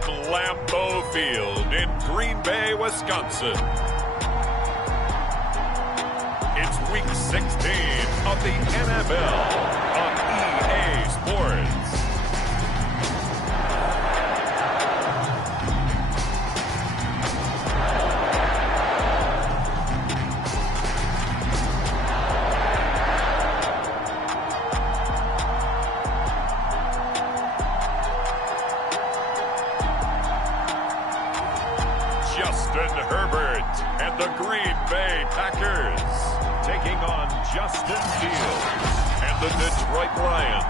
from Lambeau Field in Green Bay, Wisconsin. It's Week 16 of the NFL on EA Sports. Justin Herbert and the Green Bay Packers taking on Justin Fields and the Detroit Lions.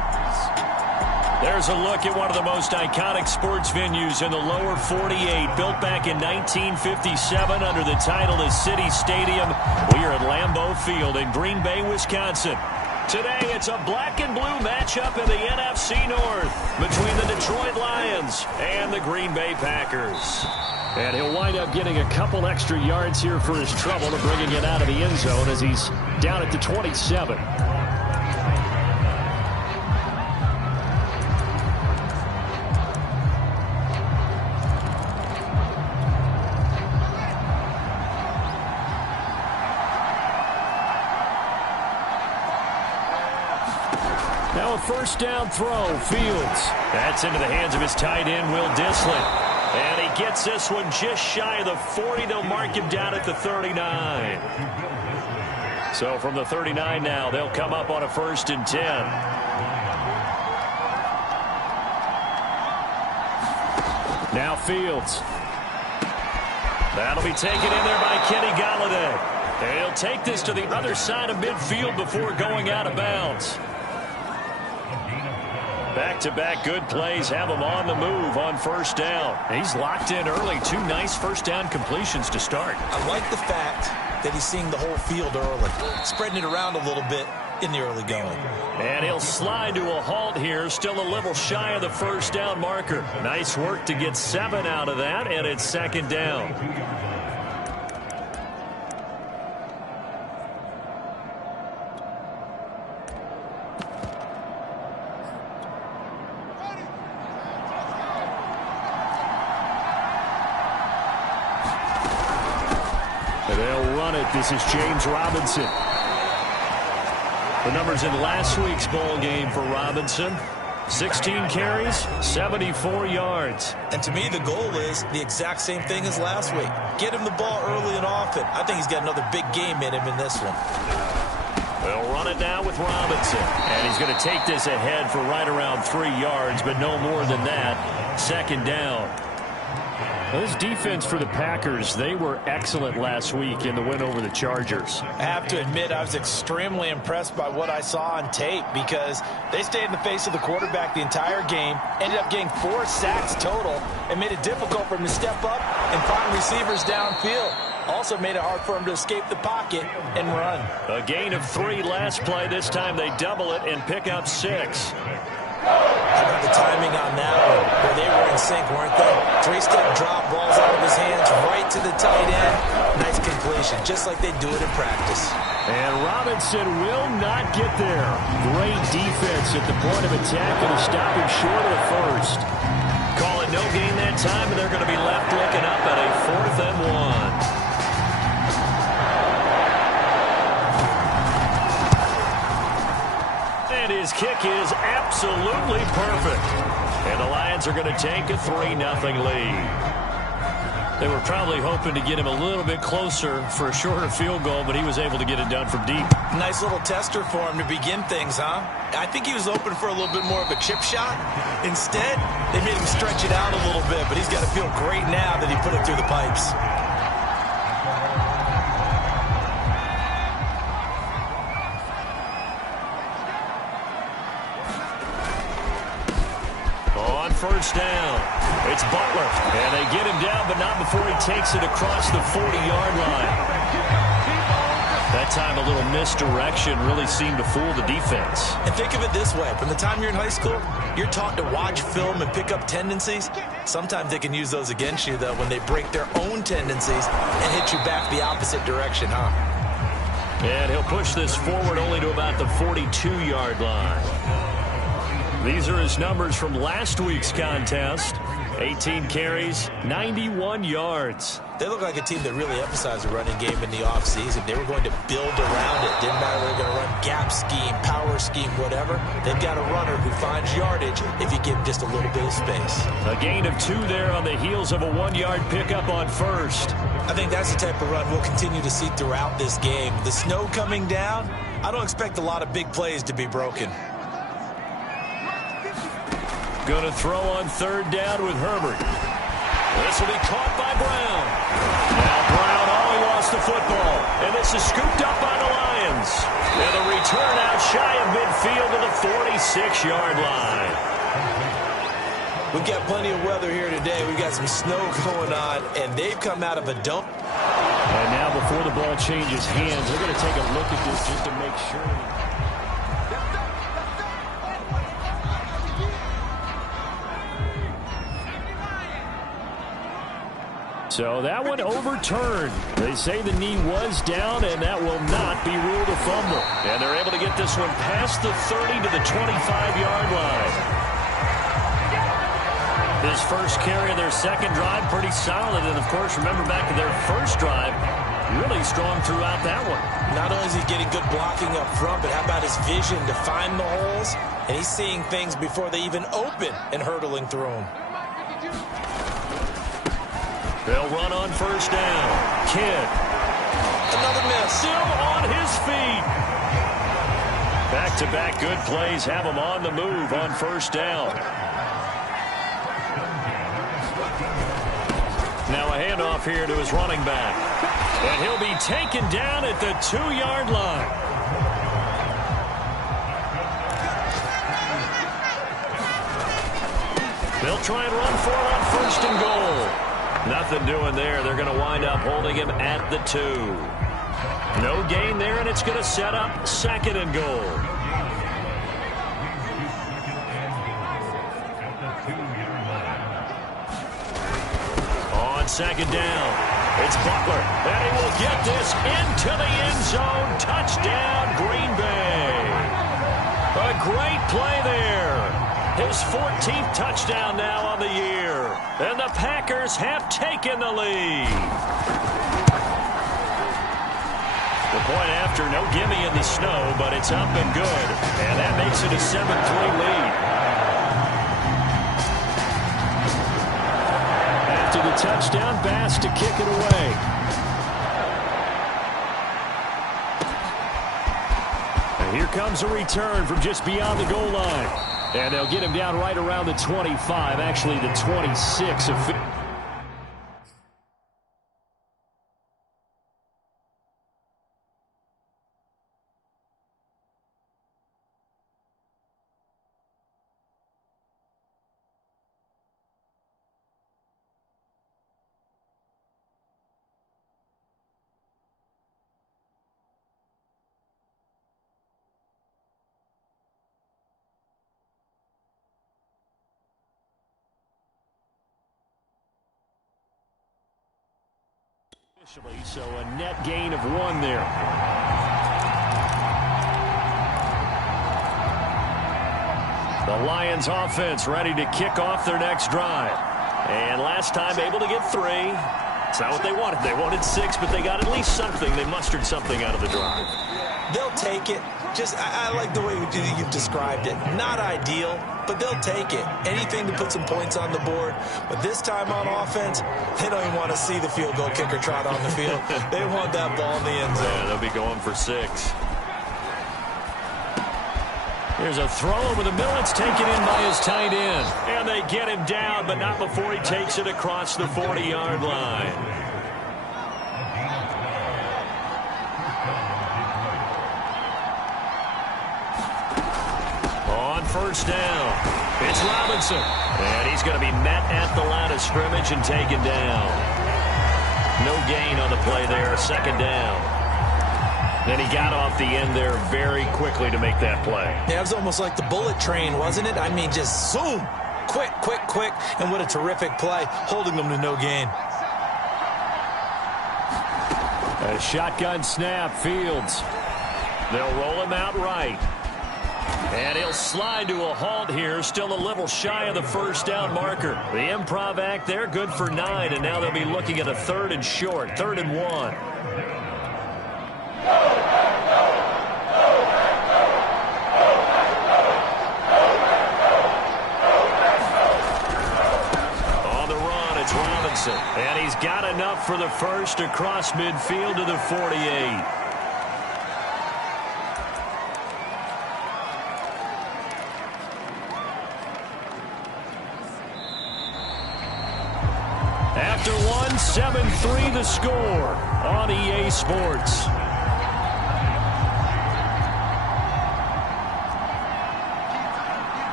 There's a look at one of the most iconic sports venues in the lower 48, built back in 1957 under the title of City Stadium. We are at Lambeau Field in Green Bay, Wisconsin. Today, it's a black and blue matchup in the NFC North between the Detroit Lions and the Green Bay Packers. And he'll wind up getting a couple extra yards here for his trouble to bringing it out of the end zone as he's down at the 27. Now a first down throw, Fields. That's into the hands of his tight end, Will Disley. And he gets this one just shy of the 40. They'll mark him down at the 39. So from the 39 now, they'll come up on a 1st and 10. Now Fields. That'll be taken in there by Kenny Golladay. And he'll take this to the other side of midfield before going out of bounds. Back-to-back good plays have him on the move on 1st down. He's locked in early. 2 nice first down completions to start. I like the fact that he's seeing the whole field early, spreading it around a little bit in the early going. And he'll slide to a halt here, still a little shy of the 1st down marker. Nice work to get 7 out of that, and it's 2nd down. They'll run it. This is James Robinson. The numbers in last week's bowl game for Robinson. 16 carries, 74 yards. And to me, the goal is the exact same thing as last week. Get him the ball early and often. I think he's got another big game in him in this one. They'll run it now with Robinson. And he's going to take this ahead for right around 3 yards, but no more than that. 2nd down. Well, this defense for the Packers, they were excellent last week in the win over the Chargers. I have to admit, I was extremely impressed by what I saw on tape because they stayed in the face of the quarterback the entire game, ended up getting 4 sacks total, and made it difficult for him to step up and find receivers downfield. Also made it hard for him to escape the pocket and run. A gain of 3 last play. This time they double it and pick up 6. How about the timing on that one, where they were in sync, weren't they? 3-step drop, balls out of his hands, right to the tight end. Nice completion, just like they do it in practice. And Robinson will not get there. Great defense at the point of attack, and to stop him short of the 1st. Call it no gain that time, and they're going to be left looking up at a 4th and 1. His kick is absolutely perfect. And the Lions are going to take a 3-0 lead. They were probably hoping to get him a little bit closer for a shorter field goal, but he was able to get it done from deep. Nice little tester for him to begin things, huh? I think he was open for a little bit more of a chip shot. Instead, they made him stretch it out a little bit, but he's got to feel great now that he put it through the pipes. On 1st down, it's Butler. And they get him down, but not before he takes it across the 40-yard line. That time a little misdirection really seemed to fool the defense. And think of it this way. From the time you're in high school, you're taught to watch film and pick up tendencies. Sometimes they can use those against you, though, when they break their own tendencies and hit you back the opposite direction, huh? And he'll push this forward only to about the 42-yard line. These are his numbers from last week's contest. 18 carries, 91 yards. They look like a team that really emphasized the running game in the offseason. They were going to build around it. Didn't matter whether they're going to run gap scheme, power scheme, whatever. They've got a runner who finds yardage if you give him just a little bit of space. A gain of 2 there on the heels of a 1-yard pickup on first. I think that's the type of run we'll continue to see throughout this game. The snow coming down, I don't expect a lot of big plays to be broken. Going to throw on 3rd down with Herbert. This will be caught by Brown. Now Brown, he lost the football. And this is scooped up by the Lions. And the return out shy of midfield to the 46-yard line. We've got plenty of weather here today. We've got some snow going on, and they've come out of a dump. And now before the ball changes hands, they're going to take a look at this just to make sure. So that one overturned. They say the knee was down, and that will not be ruled a fumble. And they're able to get this one past the 30 to the 25-yard line. His first carry of their second drive, pretty solid. And, of course, remember back to their first drive, really strong throughout that one. Not only is he getting good blocking up front, but how about his vision to find the holes? And he's seeing things before they even open and hurtling through them. They'll run on 1st down. Kidd. Another miss. Still on his feet. Back-to-back good plays have him on the move on 1st down. Now a handoff here to his running back. And he'll be taken down at the 2-yard line. They'll try and run for it on 1st and goal. Nothing doing there. They're going to wind up holding him at the 2. No gain there, and it's going to set up 2nd and goal. On 2nd down, it's Butler, and he will get this into the end zone. Touchdown, Green Bay. A great play there. His 14th touchdown now on the year. And the Packers have taken the lead. The point after, no gimme in the snow, but it's up and good. And that makes it a 7-3 lead. After the touchdown, Bass to kick it away. And here comes a return from just beyond the goal line. And they'll get him down right around the 25, actually the 26 of 50. So a net gain of 1 there. The Lions offense ready to kick off their next drive. And last time able to get 3. It's not what they wanted. They wanted 6, but they got at least something. They mustered something out of the drive. They'll take it. I like the way you've described it. Not ideal, but they'll take it. Anything to put some points on the board. But this time on offense, they don't even want to see the field goal kicker trot on the field. They want that ball in the end zone. Yeah, they'll be going for 6. Here's a throw over the middle. It's taken in by his tight end. And they get him down, but not before he takes it across the 40-yard line. On 1st down, it's Robinson. And he's going to be met at the line of scrimmage and taken down. No gain on the play there, 2nd down. Then he got off the end there very quickly to make that play. Yeah, it was almost like the bullet train, wasn't it? I mean, just zoom. Quick, quick, quick. And what a terrific play, holding them to no gain. A shotgun snap, Fields. They'll roll him out right. And he'll slide to a halt here, still a little shy of the first down marker. The improv act there, good for 9, and now they'll be looking at a 3rd and short, 3rd and 1. On the run, it's Robinson. And he's got enough for the first across midfield to the 48. After one, 7-3 the score on EA Sports.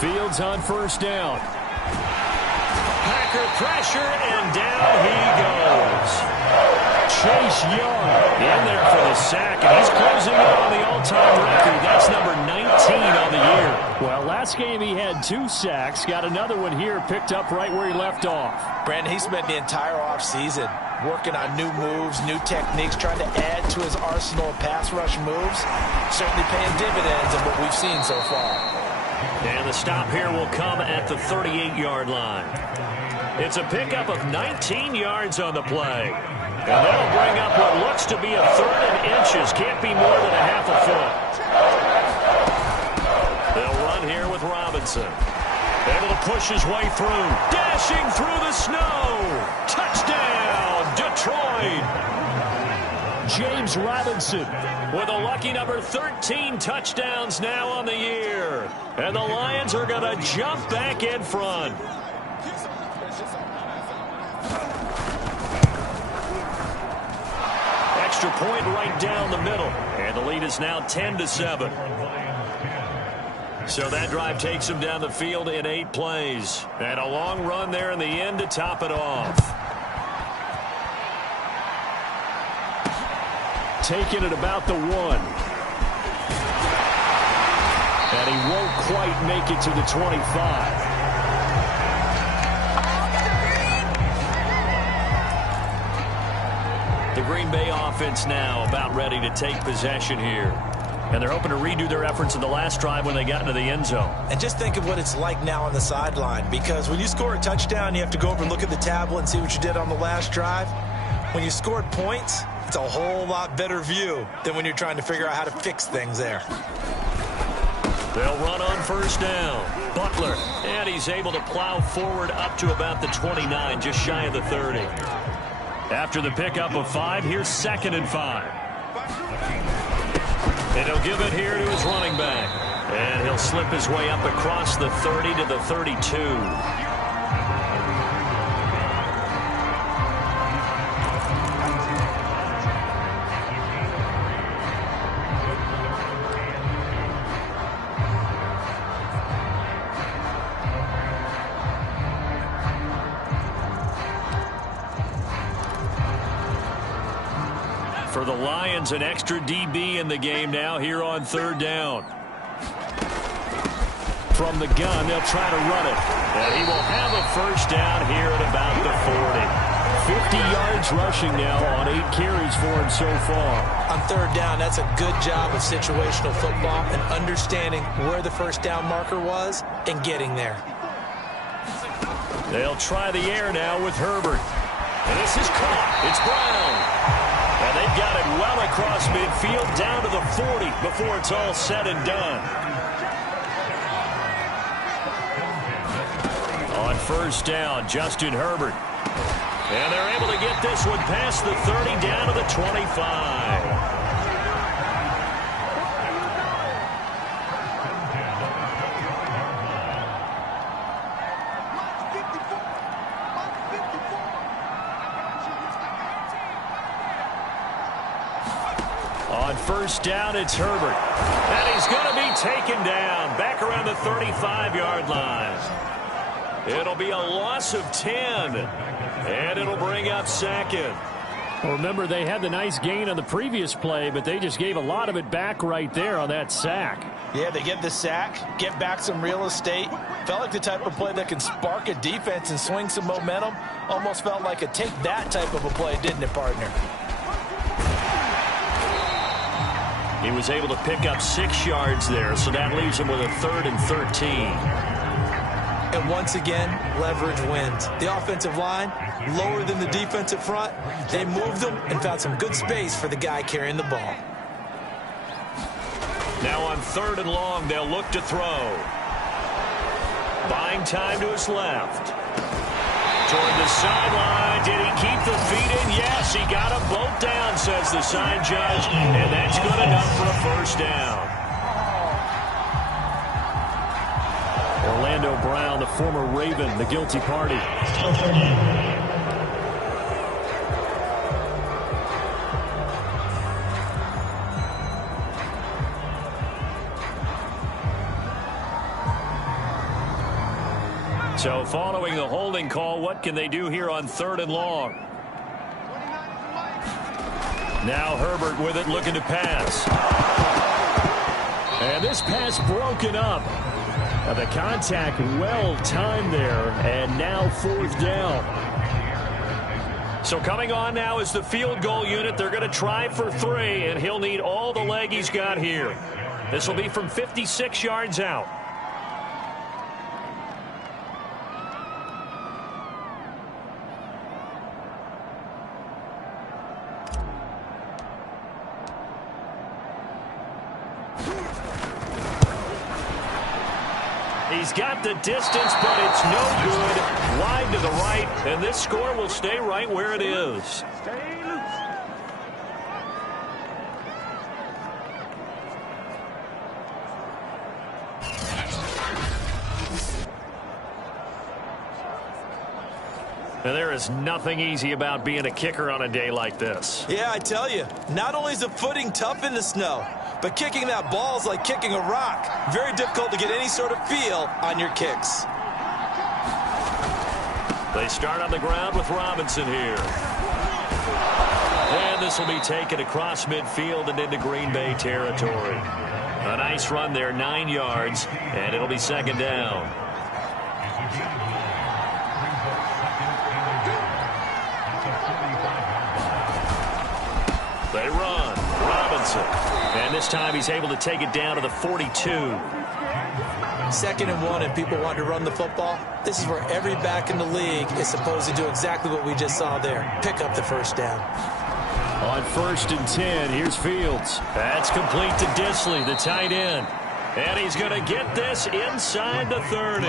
Fields on first down. Packer pressure, and down he goes. Chase Young in there for the sack, and he's closing in on the all-time record. That's number 19 on the year. Well, last game he had 2 sacks. Got another one here, picked up right where he left off. Brandon, he spent the entire offseason working on new moves, new techniques, trying to add to his arsenal of pass rush moves. Certainly paying dividends of what we've seen so far. And the stop here will come at the 38-yard line. It's a pickup of 19 yards on the play. And that'll bring up what looks to be a 3rd and inches. Can't be more than a half a foot. They'll run here with Robinson. Able to push his way through. Dashing through the snow. Touchdown, Detroit. James Robinson with a lucky number 13 touchdowns now on the year. And the Lions are going to jump back in front. Extra point right down the middle. And the lead is now 10-7. So that drive takes him down the field in 8 plays. And a long run there in the end to top it off. Taking it about the 1. And he won't quite make it to the 25. The Green Bay offense now about ready to take possession here. And they're hoping to redo their efforts in the last drive when they got into the end zone. And just think of what it's like now on the sideline, because when you score a touchdown, you have to go over and look at the tablet and see what you did on the last drive. When you scored points, it's a whole lot better view than when you're trying to figure out how to fix things there. They'll run on first down. Butler, and he's able to plow forward up to about the 29, just shy of the 30. After the pickup of 5, here's 2nd and 5. And he'll give it here to his running back. And he'll slip his way up across the 30 to the 32. For the Lions, an extra DB in the game now here on 3rd down. From the gun, they'll try to run it. And he will have a first down here at about the 40. 50 yards rushing now on 8 carries for him so far. On 3rd down, that's a good job of situational football and understanding where the first down marker was and getting there. They'll try the air now with Herbert. And this is caught. It's Brown. And they've got it well across midfield down to the 40 before it's all said and done. On first down, Justin Herbert. And they're able to get this one past the 30 down to the 25. On first down, it's Herbert. And he's going to be taken down back around the 35-yard line. It'll be a loss of 10. And it'll bring up 2nd. Well, remember, they had the nice gain on the previous play, but they just gave a lot of it back right there on that sack. Yeah, they get the sack, get back some real estate. Felt like the type of play that can spark a defense and swing some momentum. Almost felt like a take-that type of a play, didn't it, partner? He was able to pick up 6 yards there, so that leaves him with a 3rd and 13. And once again, leverage wins. The offensive line, lower than the defensive front. They moved them and found some good space for the guy carrying the ball. Now on 3rd and long, they'll look to throw. Buying time to his left. Toward the sideline. Did he keep the feet in? Yes, he got them both down, says the sign judge. And that's good enough for a first down. Orlando Brown, the former Raven, the guilty party. So following the holding call, what can they do here on 3rd and long? Now Herbert with it, looking to pass. And this pass broken up. The contact well timed there, and now 4th down. So coming on now is the field goal unit. They're going to try for 3, and he'll need all the leg he's got here. This will be from 56 yards out. He's got the distance, but it's no good. Wide to the right, and this score will stay right where it is. And there is nothing easy about being a kicker on a day like this. Yeah, I tell you, not only is the footing tough in the snow, but kicking that ball is like kicking a rock. Very difficult to get any sort of feel on your kicks. They start on the ground with Robinson here. And this will be taken across midfield and into Green Bay territory. A nice run there, 9 yards, and it'll be 2nd down. They run. Robinson. And this time he's able to take it down to the 42. 2nd and 1, and people want to run the football. This is where every back in the league is supposed to do exactly what we just saw there. Pick up the first down. On 1st and 10, here's Fields. That's complete to Disley, the tight end. And he's going to get this inside the 30.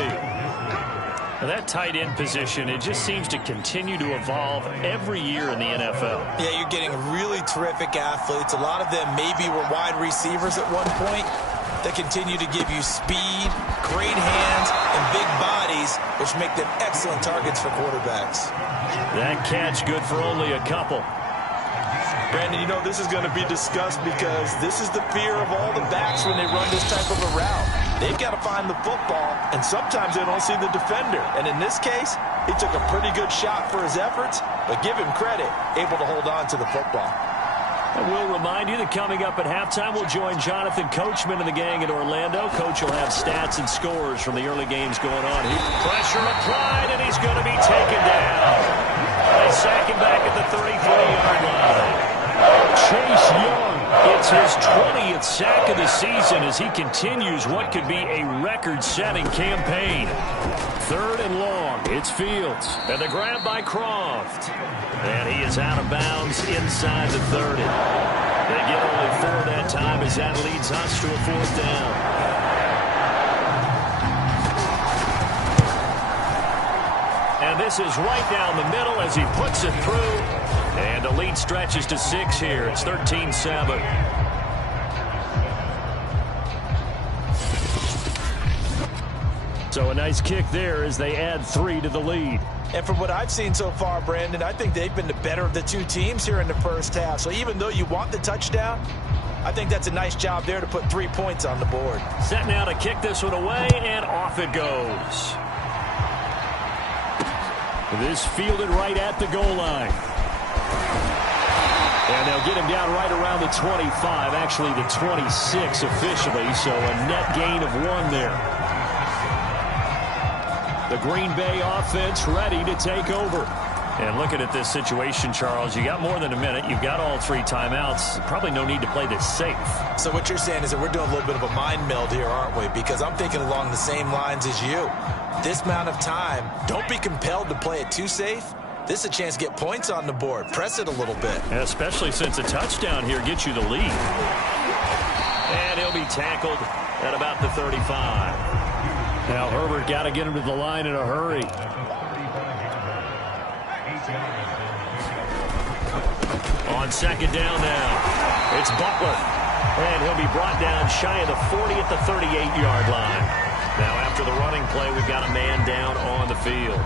Now that tight end position, it just seems to continue to evolve every year in the NFL. Yeah, you're getting really terrific athletes. A lot of them maybe were wide receivers at one point. They continue to give you speed, great hands, and big bodies, which make them excellent targets for quarterbacks. That catch good for only a couple. Brandon, you know this is going to be discussed because this is the fear of all the backs when they run this type of a route. They've got to find the football, and sometimes they don't see the defender. And in this case, he took a pretty good shot for his efforts, but give him credit, able to hold on to the football. And we'll remind you that coming up at halftime, we'll join Jonathan Coachman and the gang in Orlando. Coach will have stats and scores from the early games going on. Pressure applied, and he's going to be taken down. They sack him back at the 33-yard line. Chase Young. It's his 20th sack of the season as he continues what could be a record-setting campaign. 3rd and long. It's Fields. And the grab by Croft. And he is out of bounds inside the 30. They get only 4 that time as that leads us to a 4th down. And this is right down the middle as he puts it through. And the lead stretches to 6 here. It's 13-7. So a nice kick there as they add 3 to the lead. And from what I've seen so far, Brandon, I think they've been the better of the two teams here in the first half. So even though you want the touchdown, I think that's a nice job there to put 3 points on the board. Set now to kick this one away, and off it goes. This fielded right at the goal line. And they'll get him down right around the 25, actually the 26 officially, so a net gain of 1 there. The Green Bay offense ready to take over. And looking at this situation, Charles, you got more than a minute. You've got all 3 timeouts. Probably no need to play this safe. So what you're saying is that we're doing a little bit of a mind meld here, aren't we? Because I'm thinking along the same lines as you. This amount of time, don't be compelled to play it too safe. This is a chance to get points on the board. Press it a little bit. Especially since a touchdown here gets you the lead. And he'll be tackled at about the 35. Now Herbert got to get him to the line in a hurry. On second down now, it's Butler. And he'll be brought down shy of the 40 at the 38-yard line. Now after the running play, we've got a man down on the field.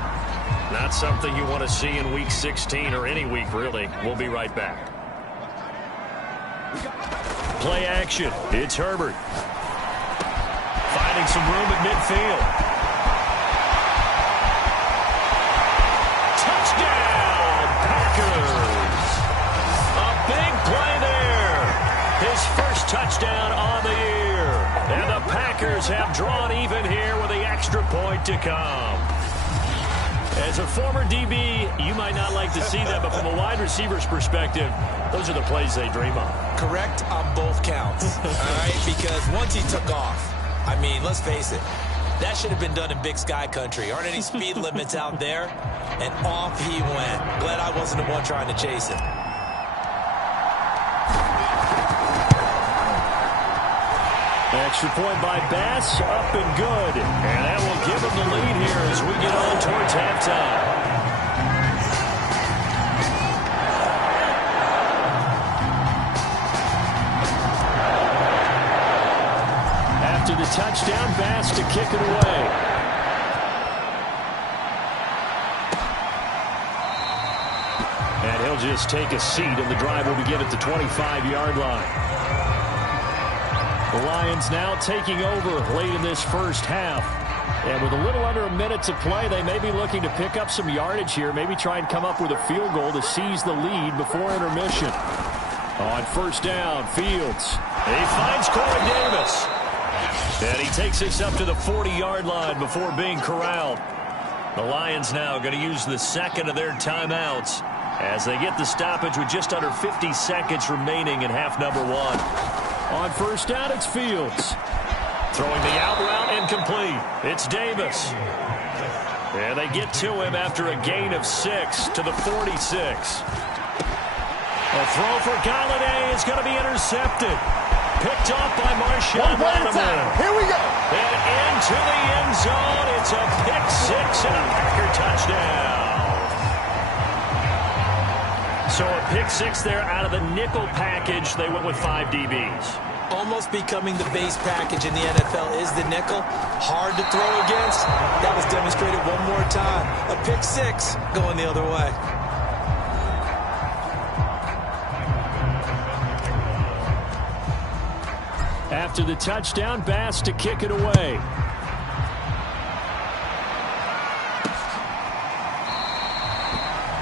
Not something you want to see in Week 16 or any week, really. We'll be right back. Play action. It's Herbert. Finding some room at midfield. Touchdown, Packers. A big play there. His first touchdown on the year. And the Packers have drawn even here with the extra point to come. As a former DB, you might not like to see that, but from a wide receiver's perspective, those are the plays they dream of. Correct on both counts, all right? Because once he took off, I mean, let's face it, that should have been done in Big Sky country. Aren't any speed limits out there? And off he went. Glad I wasn't the one trying to chase him. Extra point by Bass, up and good. And that will give him the lead here as we get on towards halftime. After the touchdown, Bass to kick it away. And he'll just take a seat, and the drive will begin at the 25-yard line. The Lions now taking over late in this first half. And with a little under a minute to play, they may be looking to pick up some yardage here, maybe try and come up with a field goal to seize the lead before intermission. On first down, Fields. He finds Corey Davis. And he takes this up to the 40-yard line before being corralled. The Lions now going to use the second of their timeouts as they get the stoppage with just under 50 seconds remaining in half number 1. On first down, it's Fields. Throwing the out route incomplete. It's Davis. And they get to him after a gain of 6 to the 46. A throw for Galladay is going to be intercepted. Picked off by Marshawn Lattimore. Here we go. And into the end zone. It's a pick 6 and a Packer touchdown. So a pick 6 there out of the nickel package. They went with 5 DBs. Almost becoming the base package in the NFL is the nickel. Hard to throw against. That was demonstrated one more time. A pick 6 going the other way. After the touchdown, Bass to kick it away.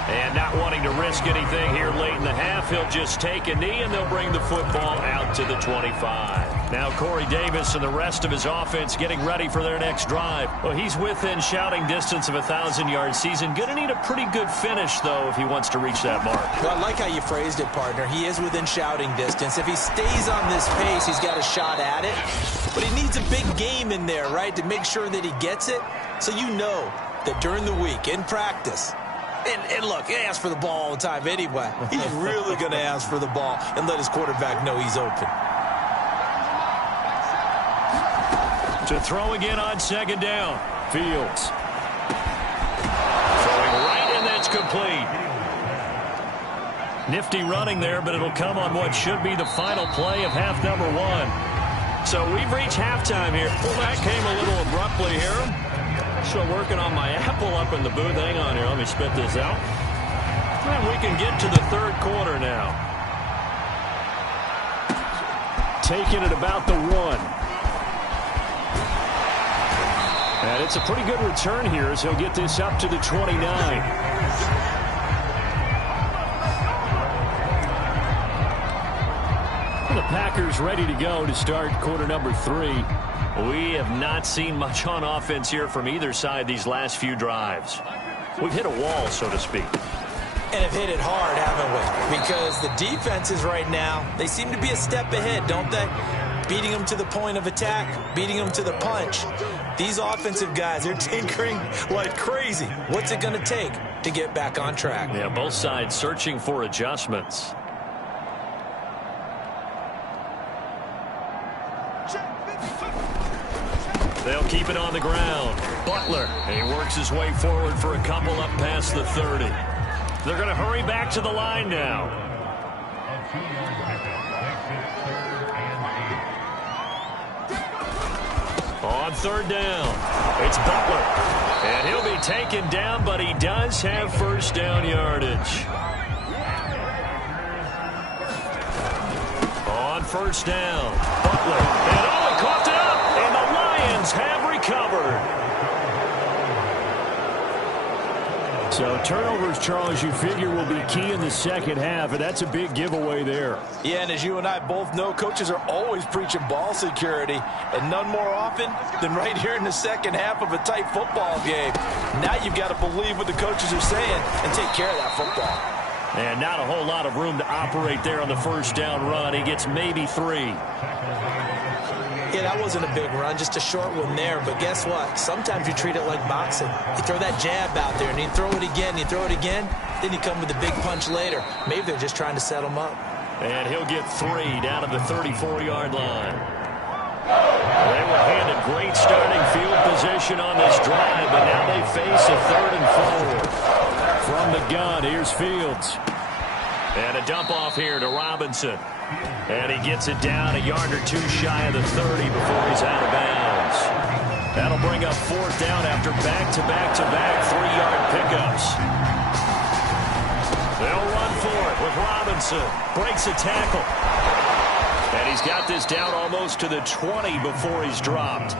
And not wanting to risk anything here late in the half, he'll just take a knee, and they'll bring the football out to the 25. Now Corey Davis and the rest of his offense getting ready for their next drive. Well, he's within shouting distance of a 1,000-yard season. Going to need a pretty good finish, though, if he wants to reach that mark. Well, I like how you phrased it, partner. He is within shouting distance. If he stays on this pace, he's got a shot at it. But he needs a big game in there, right, to make sure that he gets it. So you know that during the week, in practice, and look, he asks for the ball all the time anyway. He's really going to ask for the ball and let his quarterback know he's open. To throw again on second down. Fields. Throwing right, and that's complete. Nifty running there, but it'll come on what should be the final play of half number 1. So we've reached halftime here. Well, that came a little abruptly here. Still working on my apple up in the booth. Hang on here. Let me spit this out. And we can get to the third quarter now. Taking it about the 1. And it's a pretty good return here as he'll get this up to the 29. The Packers ready to go to start quarter number 3. We have not seen much on offense here from either side these last few drives. we've hit a wall, so to speak. And have hit it hard, haven't we? Because the defenses right now, they seem to be a step ahead, don't they? Beating them to the point of attack, beating them to the punch. These offensive guys, they're tinkering like crazy. What's it going to take to get back on track? Yeah, both sides searching for adjustments. They'll keep it on the ground. Butler, he works his way forward for a couple up past the 30. They're going to hurry back to the line now. On third down, it's Butler. And he'll be taken down, but he does have first down yardage. On first down, Butler. And he coughed it up, and the Lions have recovered. So turnovers, Charles, you figure will be key in the second half, and that's a big giveaway there. Yeah, and as you and I both know, coaches are always preaching ball security, and none more often than right here in the second half of a tight football game. Now you've got to believe what the coaches are saying and take care of that football. And not a whole lot of room to operate there on the first down run. He gets maybe 3. Yeah, that wasn't a big run, just a short one there. But guess what? Sometimes you treat it like boxing. You throw that jab out there, and you throw it again, you throw it again, then you come with a big punch later. Maybe they're just trying to set him up. And he'll get 3 down to the 34-yard line. They were handed great starting field position on this drive, but now they face a 3rd and 4. From the gun, here's Fields. And a dump off here to Robinson. And he gets it down a yard or 2 shy of the 30 before he's out of bounds. That'll bring up 4th down after back-to-back-to-back 3-yard pickups. They'll run for it with Robinson. Breaks a tackle. And he's got this down almost to the 20 before he's dropped.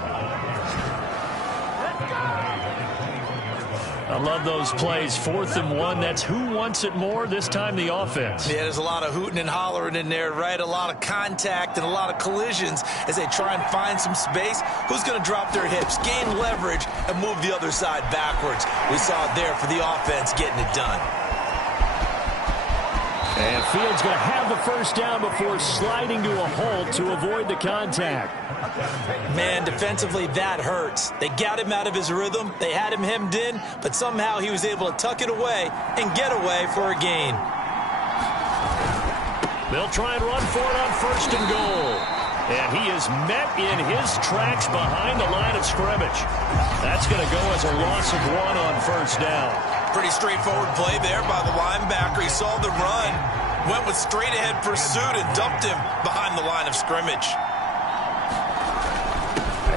I love those plays. 4th and 1. That's who wants it more. This time the offense. Yeah, there's a lot of hooting and hollering in there, right? A lot of contact and a lot of collisions as they try and find some space. Who's going to drop their hips, gain leverage, and move the other side backwards? We saw it there for the offense getting it done. And Fields going to have the first down before sliding to a halt to avoid the contact. Man, defensively, that hurts. They got him out of his rhythm. They had him hemmed in, but somehow he was able to tuck it away and get away for a gain. They'll try and run for it on 1st and goal. And he is met in his tracks behind the line of scrimmage. That's going to go as a loss of 1 on 1st down. Pretty straightforward play there by the linebacker. He saw the run, went with straight-ahead pursuit, and dumped him behind the line of scrimmage.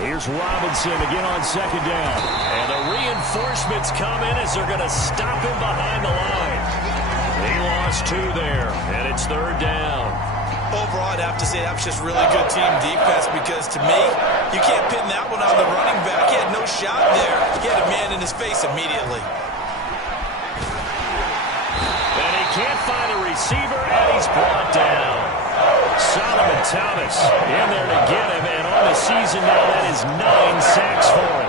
Here's Robinson again on 2nd down. And the reinforcements come in as they're going to stop him behind the line. He lost 2 there, and it's 3rd down. Overall, I'd have to say that was just really good team defense because, to me, you can't pin that one on the running back. He had no shot there. He had a man in his face immediately. And he can't find a receiver, and he's brought down. Solomon Thomas in there to get him, and on the season now, that is 9 sacks for him.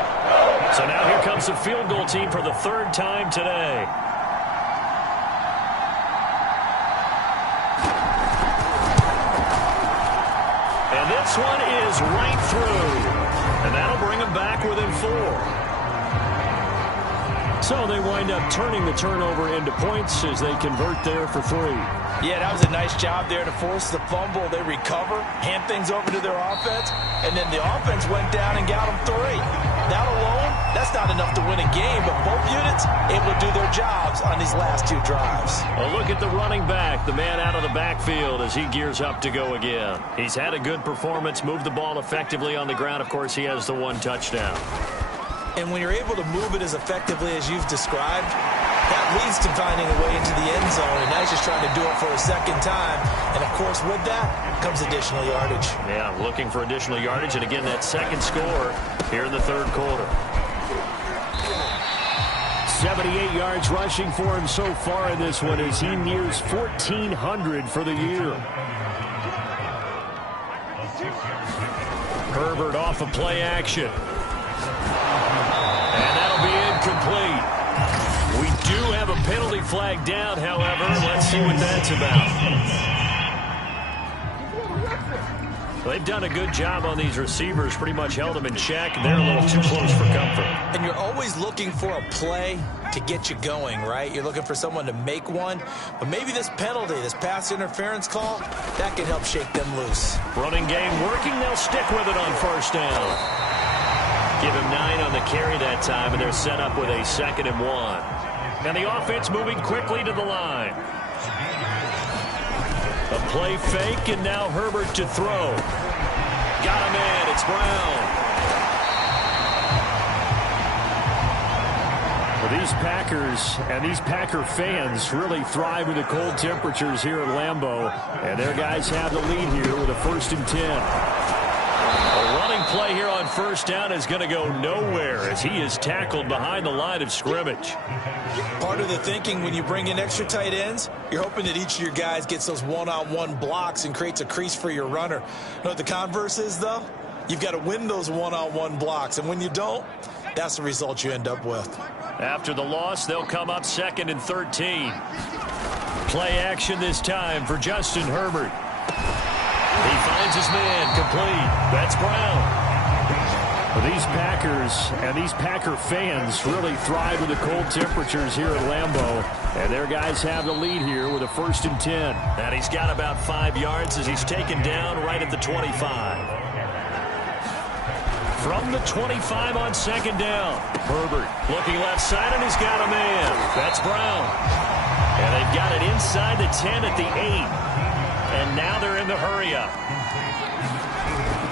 So now here comes the field goal team for the 3rd time today. And this one is right through. And that'll bring them back within 4. So they wind up turning the turnover into points as they convert there for 3. Yeah, that was a nice job there to force the fumble. They recover, hand things over to their offense, and then the offense went down and got them 3. That alone, that's not enough to win a game, but both units able to do their jobs on these last 2 drives. A look at the running back, the man out of the backfield as he gears up to go again. He's had a good performance, moved the ball effectively on the ground. Of course, he has the 1 touchdown. And when you're able to move it as effectively as you've described, that leads to finding a way into the end zone, and now he's just trying to do it for a 2nd time. And, of course, with that comes additional yardage. Yeah, looking for additional yardage, and again, that 2nd score here in the 3rd quarter. 78 yards rushing for him so far in this one as he nears 1,400 for the year. Herbert off of play action. And that'll be incomplete. We flag down, however. Let's see what that's about. They've done a good job on these receivers, pretty much held them in check. They're a little too close for comfort. And you're always looking for a play to get you going, right? You're looking for someone to make one. But maybe this penalty, this pass interference call, that can help shake them loose. Running game working. They'll stick with it on first down. Give him 9 on the carry that time, and they're set up with a 2nd and 1. And the offense moving quickly to the line. A play fake, and now Herbert to throw. Got him in. It's Brown. Well, these Packers and these Packer fans really thrive in the cold temperatures here at Lambeau. And their guys have the lead here with a 1st and 10. A running play here on first down is going to go nowhere as he is tackled behind the line of scrimmage. Part of the thinking when you bring in extra tight ends, you're hoping that each of your guys gets those one-on-one blocks and creates a crease for your runner. You know what the converse is, though? You've got to win those one-on-one blocks, and when you don't, that's the result you end up with. After the loss, they'll come up 2nd and 13. Play action this time for Justin Herbert. He finds his man, complete. That's Brown. Well, these Packers and these Packer fans really thrive with the cold temperatures here at Lambeau. And their guys have the lead here with a 1st and 10. And he's got about 5 yards as he's taken down right at the 25. From the 25 on 2nd down. Herbert looking left side, and he's got a man. That's Brown. And they've got it inside the 10 at the 8. And now they're in the hurry-up.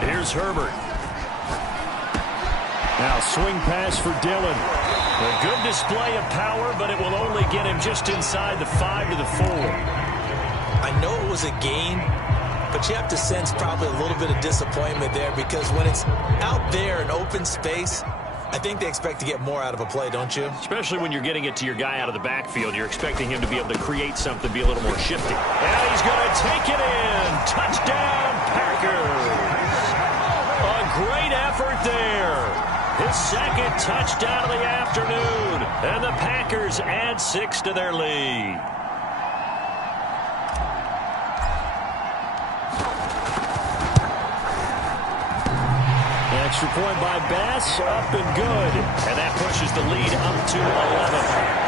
Here's Herbert. Now swing pass for Dillon. A good display of power, but it will only get him just inside the 5 to the 4. I know it was a gain, but you have to sense probably a little bit of disappointment there because when it's out there in open space, I think they expect to get more out of a play, don't you? Especially when you're getting it to your guy out of the backfield. You're expecting him to be able to create something, be a little more shifty. And he's going to take it in. Touchdown, Packers. A great effort there. His 2nd touchdown of the afternoon. And the Packers add 6 to their lead. Extra point by Bass, up and good. And that pushes the lead up to 11.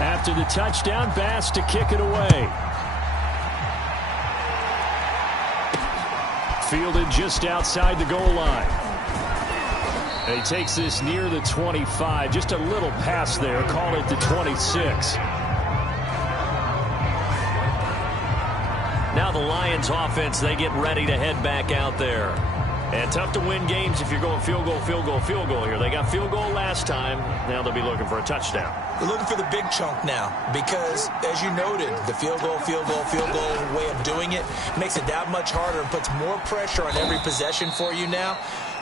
After the touchdown, Bass to kick it away. Fielded just outside the goal line. And he takes this near the 25. Just a little pass there. Call it the 26. Now the Lions offense, they get ready to head back out there. And tough to win games if you're going field goal, field goal, field goal here. They got field goal last time. Now they'll be looking for a touchdown. They're looking for the big chunk now because, as you noted, the field goal way of doing it makes it that much harder and puts more pressure on every possession for you now.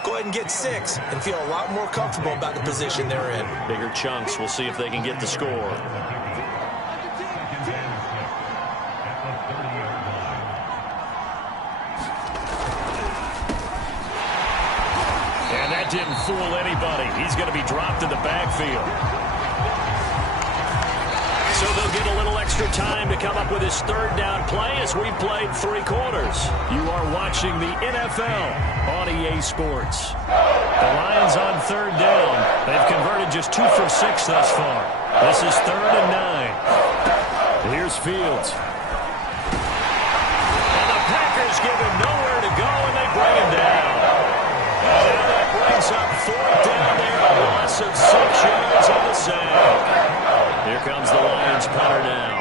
Go ahead and get 6 and feel a lot more comfortable about the position they're in. Bigger chunks. We'll see if they can get the score. Didn't fool anybody. He's going to be dropped in the backfield. So they'll get a little extra time to come up with his third down play as we played 3 quarters. You are watching the NFL on EA Sports. The Lions on third down. They've converted just 2 for 6 thus far. This is 3rd and 9. Here's Fields. And the Packers give him nowhere to go, and they bring him down. Brings up 4th down there, a loss of 6 yards on the sack. Here comes the Lions punter now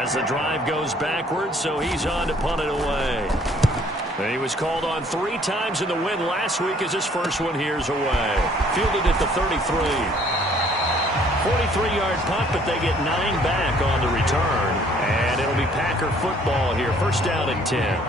as the drive goes backwards, so he's on to punt it away. And he was called on 3 times in the win last week as his first one here's away. Fielded at the 33. 43-yard punt, but they get 9 back on the return. And it'll be Packer football here. First down and 10.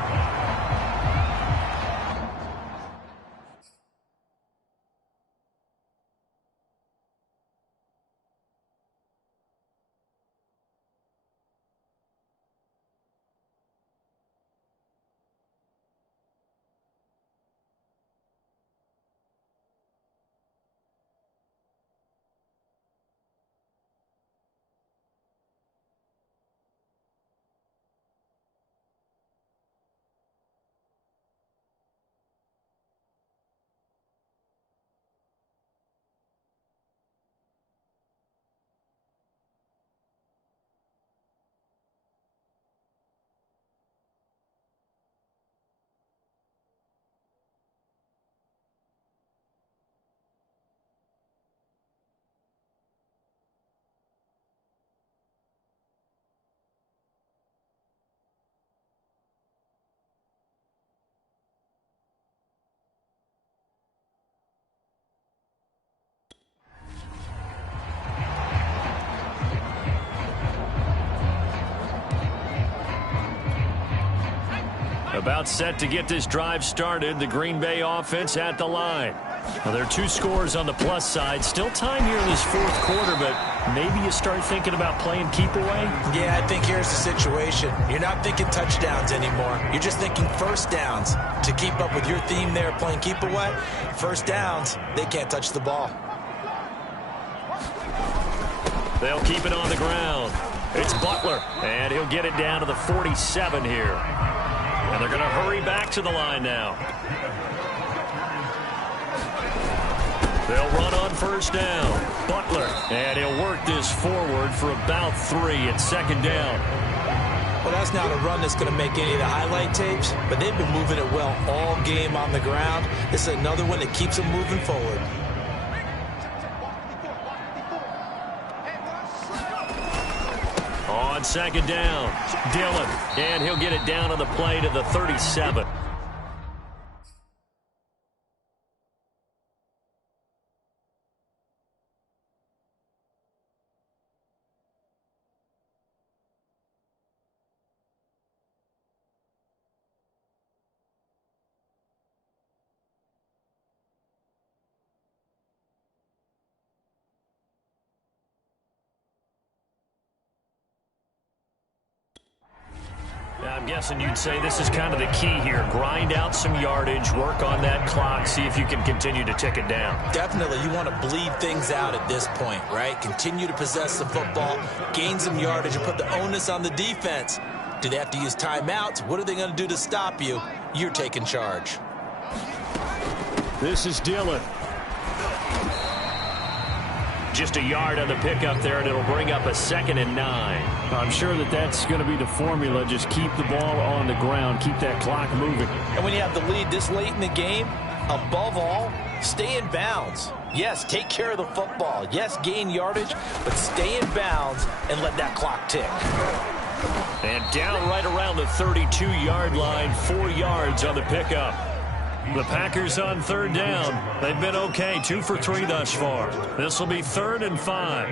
About set to get this drive started. The Green Bay offense at the line. Well, there are 2 scores on the plus side. Still time here in this 4th quarter, but maybe you start thinking about playing keep away? Yeah, I think here's the situation. You're not thinking touchdowns anymore. You're just thinking first downs. To keep up with your theme there, playing keep away, first downs, they can't touch the ball. They'll keep it on the ground. It's Butler, and he'll get it down to the 47 here. And they're going to hurry back to the line now. They'll run on first down. Butler, and he'll work this forward for about 3 at 2nd down. Well, that's not a run that's going to make any of the highlight tapes, but they've been moving it well all game on the ground. This is another one that keeps them moving forward. On 2nd down, Dillon, and he'll get it down on the play to the 37. I'm guessing you'd say this is kind of the key here. Grind out some yardage, work on that clock, see if you can continue to tick it down. Definitely. You want to bleed things out at this point, right? Continue to possess the football, gain some yardage, and put the onus on the defense. Do they have to use timeouts? What are they going to do to stop you? You're taking charge. This is Dillon. Just a yard on the pickup there, and it'll bring up a 2nd and 9. I'm sure that that's going to be the formula. Just keep the ball on the ground. Keep that clock moving. And when you have the lead this late in the game, above all, stay in bounds. Yes, take care of the football. Yes, gain yardage, but stay in bounds and let that clock tick. And down right around the 32-yard line, 4 yards on the pickup. The Packers on 3rd down. They've been okay, 2 for 3 thus far. This will be 3rd and 5.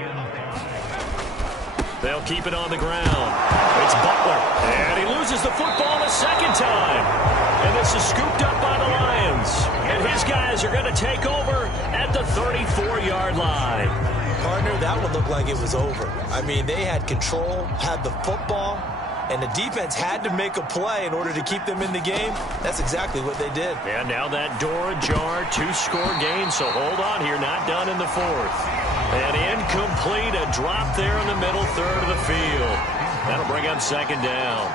They'll keep it on the ground. It's Butler, and he loses the football a 2nd time. And this is scooped up by the Lions. And his guys are going to take over at the 34-yard line. Partner, that one looked like it was over. I mean, they had control, had the football, and the defense had to make a play in order to keep them in the game. That's exactly what they did. And now that door ajar, 2-score game, so hold on here, not done in the 4th. And incomplete, a drop there in the middle third of the field. That'll bring up 2nd down.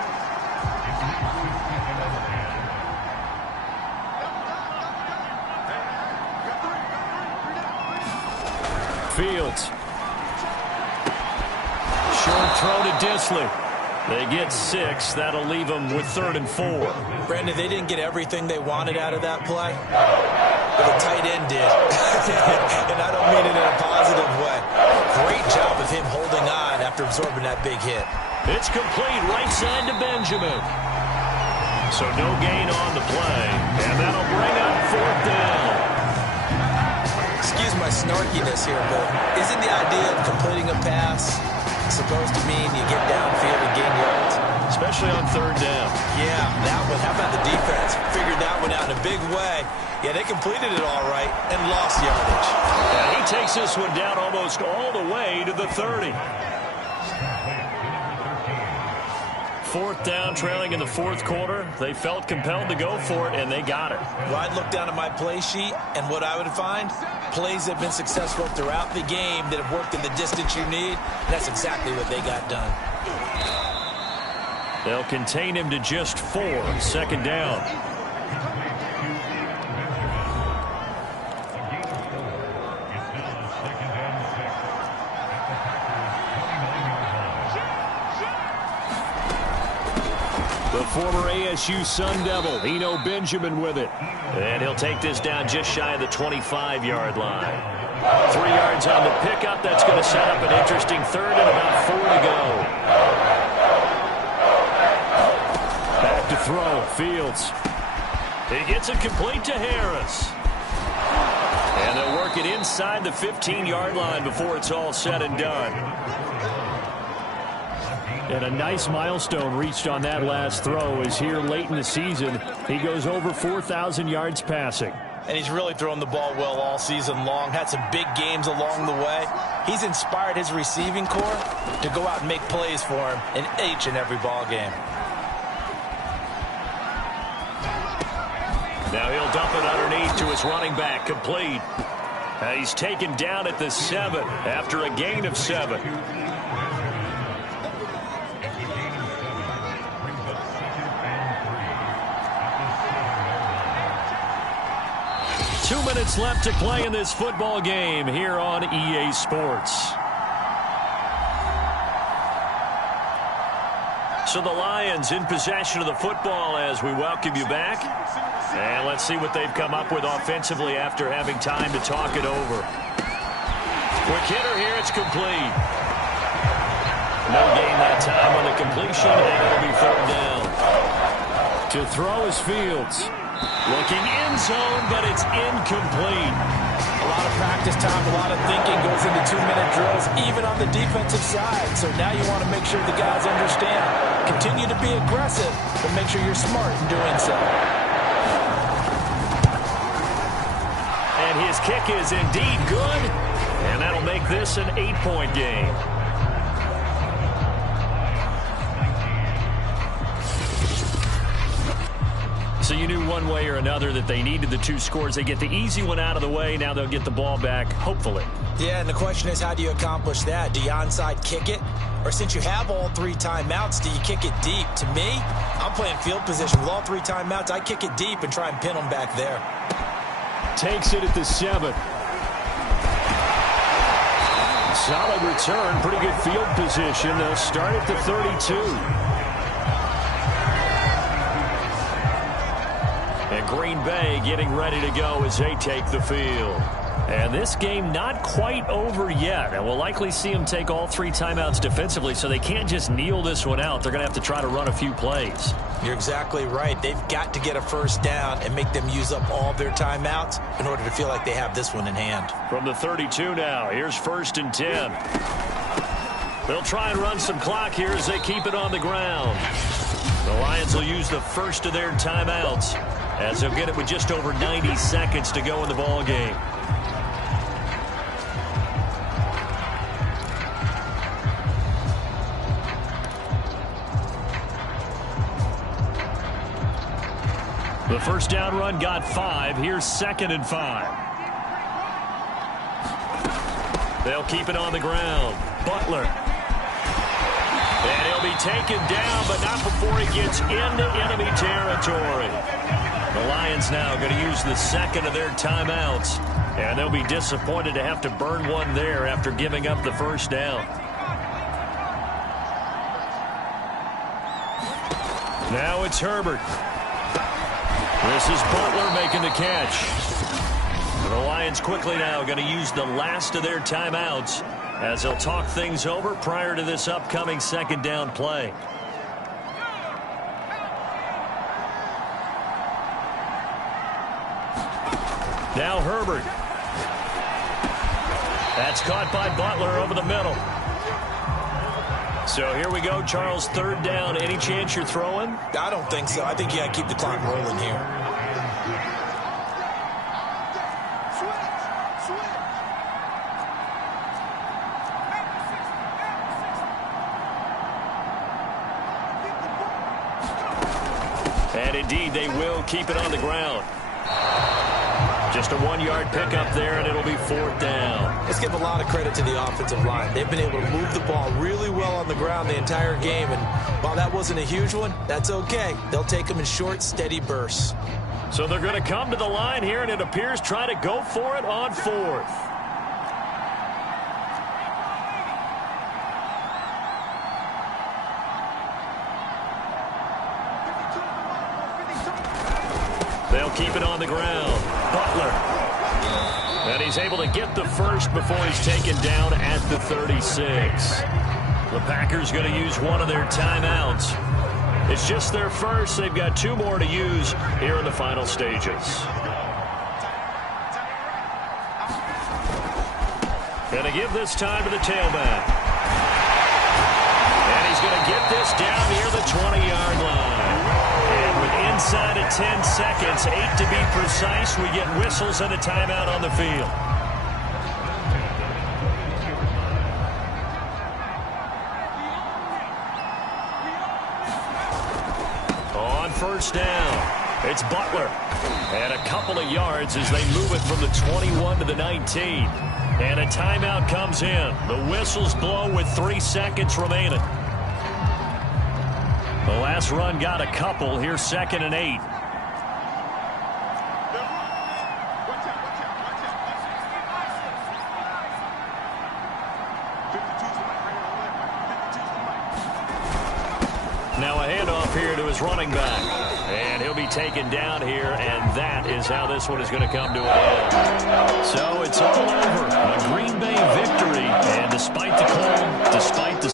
Fields. Short throw to Disley. They get 6. That'll leave them with 3rd and 4. Brandon, they didn't get everything they wanted out of that play, but the tight end did. And I don't mean it in a positive way. Great job of him holding on after absorbing that big hit. It's complete right side to Benjamin. So no gain on the play. And that'll bring up 4th down. Excuse my snarkiness here, but isn't the idea of completing a pass supposed to mean you get downfield and gain yards? Especially on 3rd down. Yeah, that one. How about the defense? Figured that one out in a big way. Yeah, they completed it all right and lost yardage. And he takes this one down almost all the way to the 30. 4th down, trailing in the 4th quarter. They felt compelled to go for it, and they got it. Well, I'd look down at my play sheet, and what I would find, plays that have been successful throughout the game that have worked in the distance you need. That's exactly what they got done. They'll contain him to just 4. 2nd down. The former ASU Sun Devil, Eno Benjamin with it. And he'll take this down just shy of the 25-yard line. 3 yards on the pickup. That's going to set up an interesting 3rd and about 4 to go. Back to throw. Fields. He gets it complete to Harris. And they'll work it inside the 15-yard line before it's all said and done. And a nice milestone reached on that last throw is here late in the season. He goes over 4,000 yards passing. And he's really thrown the ball well all season long. Had some big games along the way. He's inspired his receiving corps to go out and make plays for him in each and every ball game. Now he'll dump it underneath to his running back, complete. He's taken down at the 7 after a gain of 7. 2 minutes left to play in this football game here on EA Sports. So the Lions in possession of the football as we welcome you back. And let's see what they've come up with offensively after having time to talk it over. Quick hitter here, it's complete. No gain that time on the completion, and it'll be 3rd down. To throw is Fields. Looking in zone, but it's incomplete. A lot of practice time, a lot of thinking goes into 2-minute drills, even on the defensive side. So now you want to make sure the guys understand. Continue to be aggressive, but make sure you're smart in doing so. And his kick is indeed good, and that'll make this an 8-point game. So you knew one way or another that they needed the 2 scores. They get the easy one out of the way. Now they'll get the ball back, hopefully. Yeah, and the question is, how do you accomplish that? Do you onside kick it? Or since you have all 3 timeouts, do you kick it deep? To me, I'm playing field position with all 3 timeouts. I kick it deep and try and pin them back there. Takes it at the 7. solid return, pretty good field position. They'll start at the 32. And Green Bay getting ready to go as they take the field. And this game not quite over yet. And we'll likely see them take all 3 timeouts defensively, so they can't just kneel this one out. They're going to have to try to run a few plays. You're exactly right. They've got to get a first down and make them use up all their timeouts in order to feel like they have this one in hand. From the 32 now, here's 1st and 10. They'll try and run some clock here as they keep it on the ground. The Lions will use the first of their timeouts as they'll get it with just over 90 seconds to go in the ball game. The first down run got 5. Here's 2nd and 5. They'll keep it on the ground. Butler. And he'll be taken down, but not before he gets into enemy territory. The Lions now going to use the 2nd of their timeouts. And they'll be disappointed to have to burn one there after giving up the first down. Now it's Herbert. This is Butler making the catch. The Lions quickly now going to use the last of their timeouts as they'll talk things over prior to this upcoming 2nd down play. Now Herbert. That's caught by Butler over the middle. So here we go, Charles, 3rd down. Any chance you're throwing? I don't think so. I think you got to keep the clock rolling here. And indeed, they will keep it on the ground. Just a 1-yard pickup there, and it'll be 4th down. Let's give a lot of credit to the offensive line. They've been able to move the ball really well on the ground the entire game, and while that wasn't a huge one, that's okay. They'll take them in short, steady bursts. So they're going to come to the line here, and it appears try to go for it on 4th. They'll keep it on the ground. Butler. And he's able to get the first before he's taken down at the 36. The Packers going to use one of their timeouts. It's just their first. They've got 2 more to use here in the final stages. Going to give this time to the tailback. And he's going to get this down near the 20-yard line. And with inside of 10 seconds, 8 to be precise, we get whistles and a timeout on the field. On 1st down, it's Butler. And a couple of yards as they move it from the 21 to the 19. And a timeout comes in. The whistles blow with 3 seconds remaining. The last run got a couple. Here's 2nd and 8. Now a handoff here to his running back. And he'll be taken down here, and that is how this one is going to come to an end. So it's all over. A Green Bay victory. And despite the cold, despite the